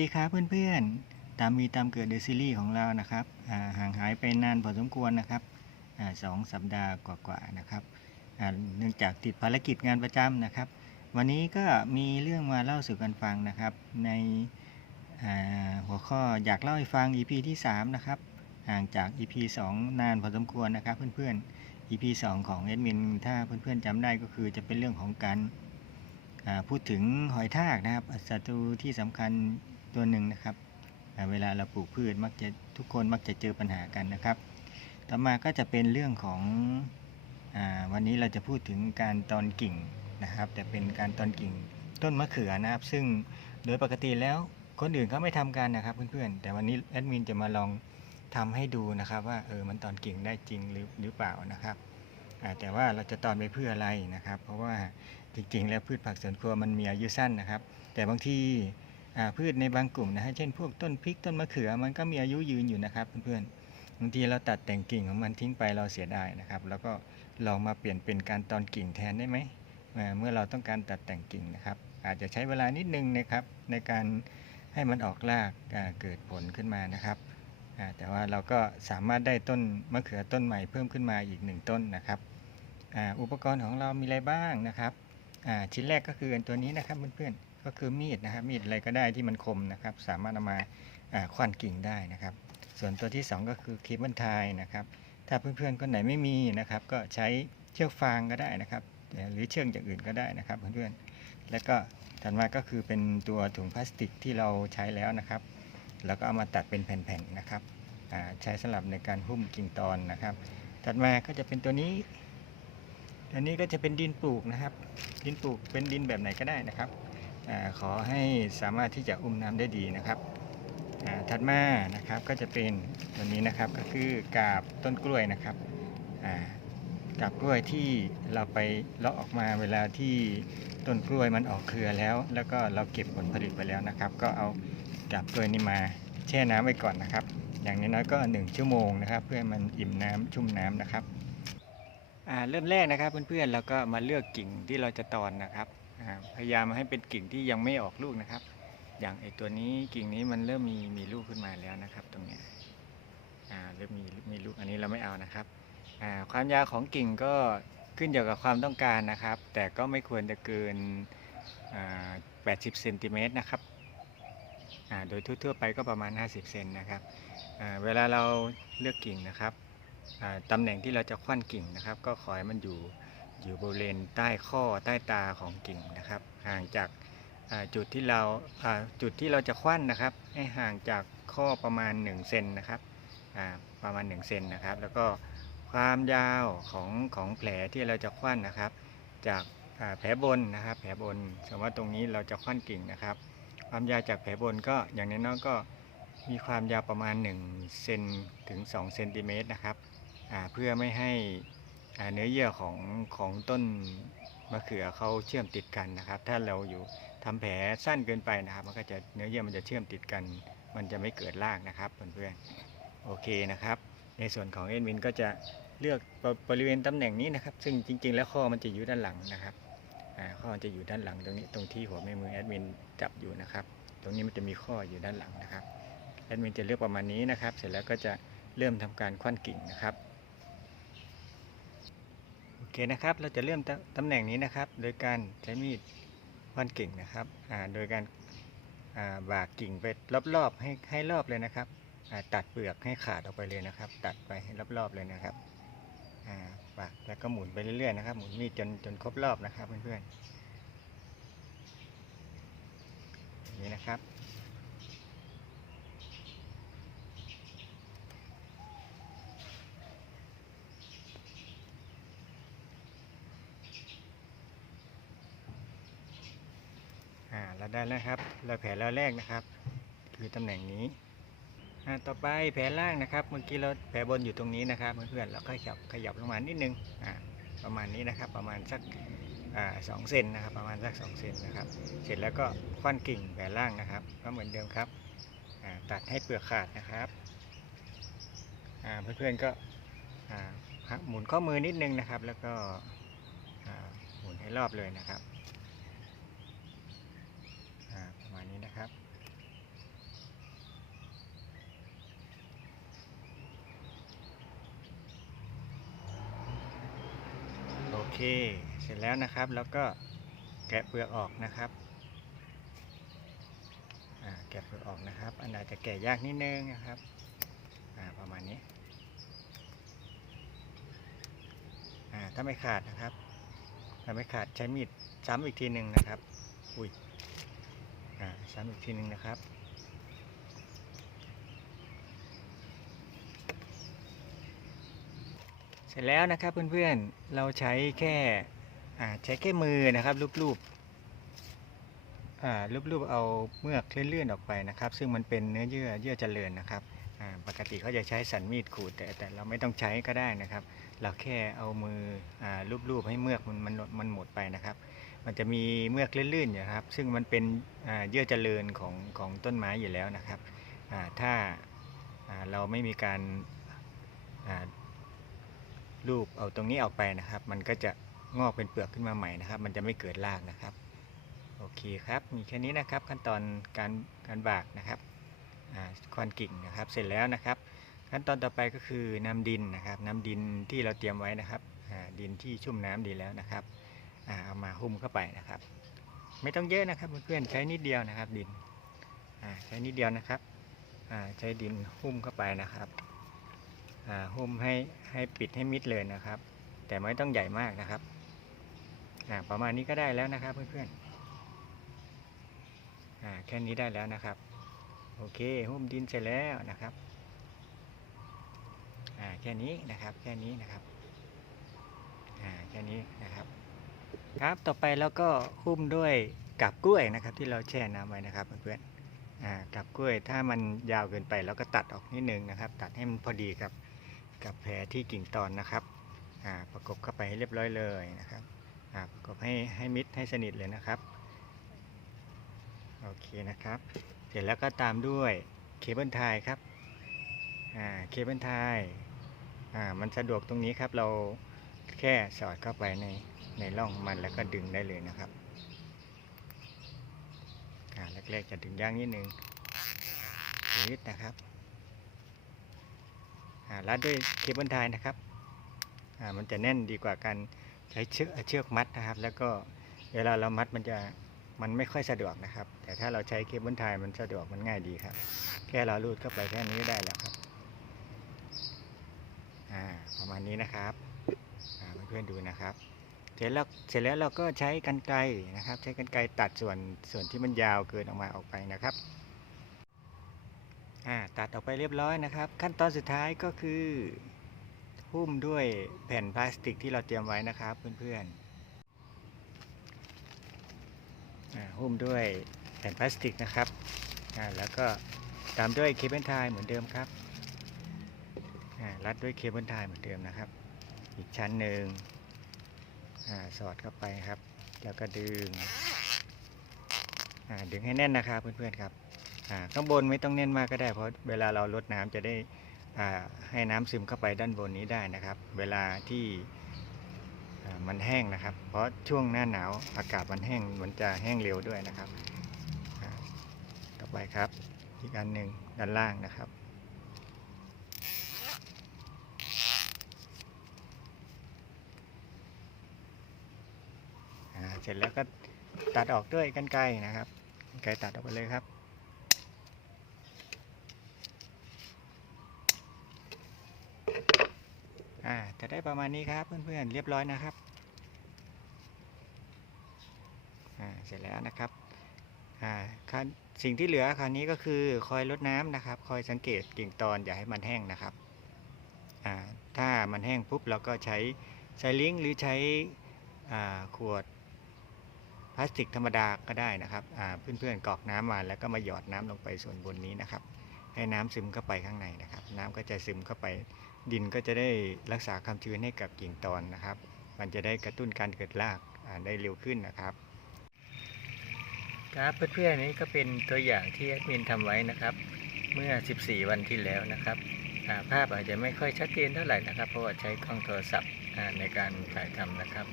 ดีครับเพื่อนๆ ตามมีตามเกิดเดอะซีรีส์ของเรานะครับห่างหายไปนานพอสมควรนะครับอสองสัปดาห์กว่าๆนะครับเนื่องจากติดภารกิจงานประจำนะครับ วันนี้ก็มีเรื่องมาเล่าสู่กันฟังนะครับ ในหัวข้ออยากเล่าให้ฟัง EP ที่ 3 นะครับ ห่างจาก EP 2 นานพอสมควรนะครับเพื่อนๆ EP 2 ของเอ็ดมินถ้าเพื่อนๆจำได้ก็คือจะเป็นเรื่องของการพูดถึงหอยทากนะครับศัตรูที่สำคัญ ตัวหนึ่งนะครับ เวลาเราปลูกพืชมักจะทุกคนมักจะเจอปัญหากันนะครับ ต่อมาก็จะเป็นเรื่องของอวันนี้เราจะพูดถึงการตอนกิ่งนะครับ แต่เป็นการตอนกิ่งต้นมะเขือนะครับ ซึ่งโดยปกติแล้วคนอื่นเขาไม่ทำกันนะครับเพื่อนๆ แต่วันนี้แอดมินจะมาลองทำให้ดูนะครับ ว่าเออมันตอนกิ่งได้จริงหรือหรือเปล่านะครับแต่ว่าเราจะตอนไปเพื่ออะไรนะครับ เพราะว่าจริงๆ แล้วพืชผักสวนครัวมันมีอายุสั้นนะครับ แต่บางที พืชในบางกลุ่มนะฮะเช่นพวกต้นพริกต้นมะเขือมันก็มีอายุยืนอยู่นะครับเพื่อนๆบางทีเราตัดแต่งกิ่งของมันทิ้งไปเราเสียดายนะครับ แล้วก็ลองมาเปลี่ยนเป็นการตอนกิ่งแทนได้ไหมเมื่อเราต้องการตัดแต่งกิ่งนะครับ อาจจะใช้เวลานิดนึงนะครับ ในการให้มันออกรากเกิดผลขึ้นมานะครับแต่ว่าเราก็สามารถได้ต้นมะเขือต้นใหม่เพิ่มขึ้นมาอีกหนึ่งต้นนะครับออุปกรณ์ของเรามีอะไรบ้างนะครับชิ้นแรกก็คืออันตัวนี้นะครับเพื่อนๆ ก็คือมีดนะครับมีดอะไรก็ได้ที่มันคมนะครับ สามารถเอามาคว้านกิ่งได้นะครับ ส่วนตัวที่ 2 ก็คือเคเบิลไทยนะครับ ถ้าเพื่อนๆคนไหนไม่มีนะครับ ก็ใช้เชือกฟางก็ได้นะครับ หรือเชือกอย่างอื่นก็ได้นะครับเพื่อนๆแล้วก็ถัดมาก็คือเป็นตัวถุงพลาสติกที่เราใช้แล้วนะครับ แล้วก็เอามาตัดเป็นแผ่นๆนะครับใช้สำหรับในการหุ้มกิ่งตอนนะครับ ถัดมาก็จะเป็นตัวนี้อันนี้ก็จะเป็นดินปลูกนะครับ ดินปลูกเป็นดินแบบไหนก็ได้นะครับ ขอให้สามารถที่จะอุ้มน้ำได้ดีนะครับถัดมานะครับก็จะเป็นตัวนี้นะครับก็คือกาบต้นกล้วยนะครับกาบกล้วยที่เราไปเลาะออกมาเวลาที่ต้นกล้วยมันออกเครือแล้ว แล้วก็เราเก็บผลผลิตไปแล้วนะครับ ก็เอากาบกล้วยนี้มาแช่น้ำไว้ก่อนนะครับ อย่างน้อยๆก็ 1 ชั่วโมงนะครับ เพื่อมันอิ่มน้ำชุ่มน้ำนะครับเริ่มแรกนะครับเพื่อนๆเราก็มาเลือกกิ่งที่เราจะตอนนะครับ พยายามให้เป็นกิ่งที่ยังไม่ออกลูกนะครับ อย่างไอตัวนี้กิ่งนี้มันเริ่มมีมีลูกขึ้นมาแล้วนะครับ ตรงเนี้ยเริ่มมีมีลูกอันนี้เราไม่เอานะครับความยาวของกิ่งก็ขึ้นอยู่กับความต้องการนะครับ แต่ก็ไม่ควรจะเกิน 80 เซนติเมตรนะครับ โดยทั่วๆไปก็ประมาณ 50 เซนนะครับ เวลาเราเลือกกิ่งนะครับตำแหน่งที่เราจะคว้านกิ่งนะครับ ก็ขอให้มันอยู่ อยู่บริเวณใต้ข้อใต้ตาของกิ่งนะครับ ห่างจากจุดที่เราจุดที่เราจะคว้านนะครับ ให้ห่างจากข้อประมาณ1เซนนะครับประมาณ1เซนนะครับ แล้วก็ความยาวของของแผลที่เราจะคว้านนะครับ จากแผลบนนะครับ แผลบนสมมติว่าตรงนี้เราจะคว้านกิ่งนะครับ ความยาวจากแผลบนก็อย่างน้อยๆก็มีความยาวประมาณ1เซนถึง2เซนติเมตรนะครับเพื่อไม่ให้ เนื้อเยื่อของของต้นมะเขือเขาเชื่อมติดกันนะครับ ถ้าเราอยู่ทำแผลสั้นเกินไปนะครับ มันก็จะเนื้อเยื่อมันจะเชื่อมติดกัน มันจะไม่เกิดรากนะครับเพื่อนๆโอเคนะครับ ในส่วนของเอ็นวินก็จะเลือกบบริเวณตำแหน่งนี้นะครับ ซึ่งจริง ๆ แล้วข้อมันจะอยู่ด้านหลังนะครับข้อมันจะอยู่ด้านหลังตรงนี้ตรงที่หัวแม่มือแอดมินจับอยู่นะครับ ตรงนี้มันจะมีข้ออยู่ด้านหลังนะครับแอดมินจะเลือกประมาณนี้นะครับ เสร็จแล้วก็จะเริ่มทำการคว้านกิ่งนะครับ คนะครับ เราจะเริ่มตำแหน่งนี้นะครับ โดยการใช้มีดฟันกิ่งนะครับโดยการาบากกิ่งไปรอบๆให้ให้รอบเลยนะครับ ตัดเปลือกให้ขาดออกไปเลยนะครับ ตัดไปให้รอบๆเลยนะครับาบากแล้วก็หมุนไปเรื่อยๆนะครับ หมุนมีดจนจนครบรอบนะครับเพื่อนๆอย่างนี้นะครับ อ่าเราได้แล้วครับ เราแผลเราแรกนะครับ คือตำแหน่งนี้อ่าต่อไปแผลล่างนะครับ เมื่อกี้เราแผลบนอยู่ตรงนี้นะครับเพื่อนๆเราขยับขยับลงมานิดนึงอ่าประมาณนี้นะครับ ประมาณสักอสองเซนนะครับ ประมาณสักสองเซนนะครับ เสร็จแล้วก็คว้านกิ่งแผลล่างนะครับ ก็เหมือนเดิมครับตัดให้เปลือกขาดนะครับเพื่อนๆก็หมุนข้อมือนิดนึงนะครับ แล้วก็หมุนให้รอบเลยนะครับ เคเสร็จแล้วนะครับ แล้วก็แกะเปลือกออกนะครับแกะเปลือกออกนะครับ อันอาจจะแกะยากนิดนึงนะครับประมาณนี้ถ้าไม่ขาดนะครับถ้าไม่ขาดใช้มีดซ้ำอีกทีหนึ่งนะครับ อุ้ยซ้ำอีกทีหนึ่งนะครับ เส ร็จแล้วนะครับเพื่อนๆ เราใช้แค่ใช้แค่มือนะครับรูปๆอ่ารูปๆเอาเมือกเลื่อนๆออกไปนะครับ ซึ่งมันเป็นเนื้อเยื่อเยื่อเจริญนะครับปกติเขาจะใช้สันมีดขูดแต่แต่เราไม่ต้องใช้ก็ได้นะครับ เราแค่เอามืออ่ารูปๆให้เมือกมันมันมันหมดไปนะครับ มันจะมีเมือกลื่นๆอยู่ครับ ซึ่งมันเป็นเยื่อเจริญของของต้นไม้อยู่แล้วนะครับถ้าเราไม่มีการ รูปเอาตรงนี้ออกไปนะครับ มันก็จะงอกเป็นเปลือกขึ้นมาใหม่นะครับ มันจะไม่เกิดรากนะครับ โอเคครับ มีแค่นี้นะครับ ขั้นตอนการการบากนะครับอ่าคอนกิ่งนะครับ เสร็จแล้วนะครับ ขั้นตอนต่อไปก็คือน้ำดินนะครับน้ำดินที่เราเตรียมไว้นะครับดินที่ชุ่มน้ำดีแล้วนะครับเอามาหุ้มเข้าไปนะครับ ไม่ต้องเยอะนะครับเพื่อนๆใช้นิดเดียวนะครับ ดินใช้นิดเดียวนะครับใช้ดินหุ้มเข้าไปนะครับ หุ้มให้ให้ปิดให้มิดเลยนะครับ แต่ไม่ต้องใหญ่มากนะครับประมาณนี้ก็ได้แล้วนะครับเพื่อนๆแค่นี้ได้แล้วนะครับ โอเคหุ้มดินเสร็จแล้วนะครับแค่นี้นะครับแค่นี้นะครับแค่นี้นะครับ ครับต่อไปแล้วก็หุ้มด้วยกับกล้วยนะครับ ที่เราแช่น้ำไว้นะครับเพื่อนๆกับกล้วยถ้ามันยาวเกินไปเราก็ตัดออกนิดนึงนะครับ ตัดให้มันพอดีครับ กับแผลที่กิ่งตอนนะครับอ่าประกบเข้าไปให้เรียบร้อยเลยนะครับอ่าประกบให้ให้มิดให้สนิทเลยนะครับโอเคนะครับ เสร็จแล้วก็ตามด้วยเคเบิลไทยครับอ่าเคเบิลไทยอ่ามันสะดวกตรงนี้ครับเราแค่สอดเข้าไปในในร่องมันแล้วก็ดึงได้เลยนะครับอ่าแรกๆจะดึงยากนิดนึงนิดนะครับ รัดด้วยเคเบิลไทยนะครับมันจะแน่นดีกว่าการใช้เชือกเชือกมัดนะครับ แล้วก็เวลาเรามัดมันจะมันไม่ค่อยสะดวกนะครับ แต่ถ้าเราใช้เคเบิลไทยมันสะดวกมันง่ายดีครับ แค่เราลูดเข้าไปแค่นี้ได้แล้วครับประมาณนี้นะครับเพื่อนๆดูนะครับ เสร็จแล้วเสร็จแล้วเราก็ใช้กรรไกรนะครับ ใช้กรรไกรตัดส่วนส่วนที่มันยาวเกินออกมาออกไปนะครับ อ่าตัดออกไปเรียบร้อยนะครับ ขั้นตอนสุดท้ายก็คือ หุ้มด้วยแผ่นพลาสติกที่เราเตรียมไว้นะครับเพื่อนๆหุ้มด้วยแผ่นพลาสติกนะครับแล้วก็ตามด้วยเคเบิลไทยเหมือนเดิมครับรัดด้วยเคเบิลไทยเหมือนเดิมนะครับ อีกชั้นหนึ่งอสอดเข้าไปครับ แล้วก็ดึงดึงให้แน่นนะครับเพื่อนๆครับ ข้างบนไม่ต้องเน้นมากก็ได้ เพราะเวลาเราลดน้ำจะได้ให้น้ำซึมเข้าไปด้านบนนี้ได้นะครับ เวลาที่มันแห้งนะครับ เพราะช่วงหน้าหนาวอากาศมันแห้งมันจะแห้งเร็วด้วยนะครับต่อไปครับ อีกอันหนึ่งด้านล่างนะครับเสร็จแล้วก็ตัดออกด้วยกันไกรนะครับกรรไกรตัดออกไปเลยครับ อ่าจะได้ประมาณนี้ครับเพื่อนๆเรียบร้อยนะครับอ่าเสร็จแล้วนะครับอ่าสิ่งที่เหลือคราวนี้ก็คือคอยลดน้ำนะครับ คอยสังเกตกิ่งตอนอย่าให้มันแห้งนะครับอ่าถ้ามันแห้งปุ๊บเราก็ใช้ใช้ลิงหรือใช้อ่าขวดพลาสติกธรรมดาก็ได้นะครับอ่าเพื่อนๆกรอกน้ำมาแล้วก็มาหยอดน้ำลงไปส่วนบนนี้นะครับ ให้น้ำซึมเข้าไปข้างในนะครับ น้ำก็จะซึมเข้าไป ดินก็จะได้รักษาความชื้นให้กับกิ่งตอนนะครับ มันจะได้กระตุ้นการเกิดรากได้เร็วขึ้นนะครับครับเพื่อนๆนี้ก็เป็นตัวอย่างที่แอดมินทำไว้นะครับ เมื่อ 14 วันที่แล้วนะครับาภาพอาจจะไม่ค่อยชัดเจนเท่าไหร่นะครับ เพราะว่าใช้กล้องโทรศัพท์ในการถ่ายทำนะครับ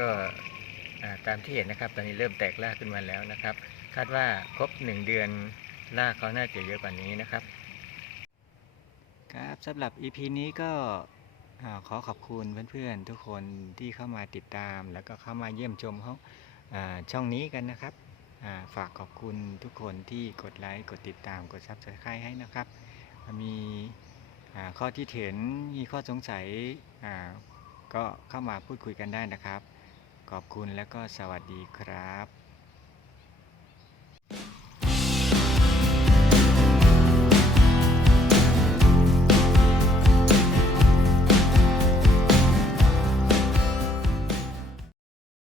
ก็ตามที่เห็นนะครับตอนนี้เริ่มแตกรากขึ้นมาแล้วนะครับ คาดว่าครบ 1 เดือนรากเขาน่าจะเยอะกว่านี้นะครับ ครับสำหรับ EP นี้ก็ขอขอบคุณเพื่อนๆ ทุกคนที่เข้ามาติดตาม แล้วก็เข้ามาเยี่ยมชมเขาอ่าช่องนี้กันนะครับ ฝากขอบคุณทุกคนที่กดไลค์กดติดตามกดซับสไครต์ให้นะครับ มีข้อที่เห็นมีข้อสงสัยก็เข้ามาพูดคุยกันได้นะครับ ขอบคุณแล้วก็สวัสดีครับ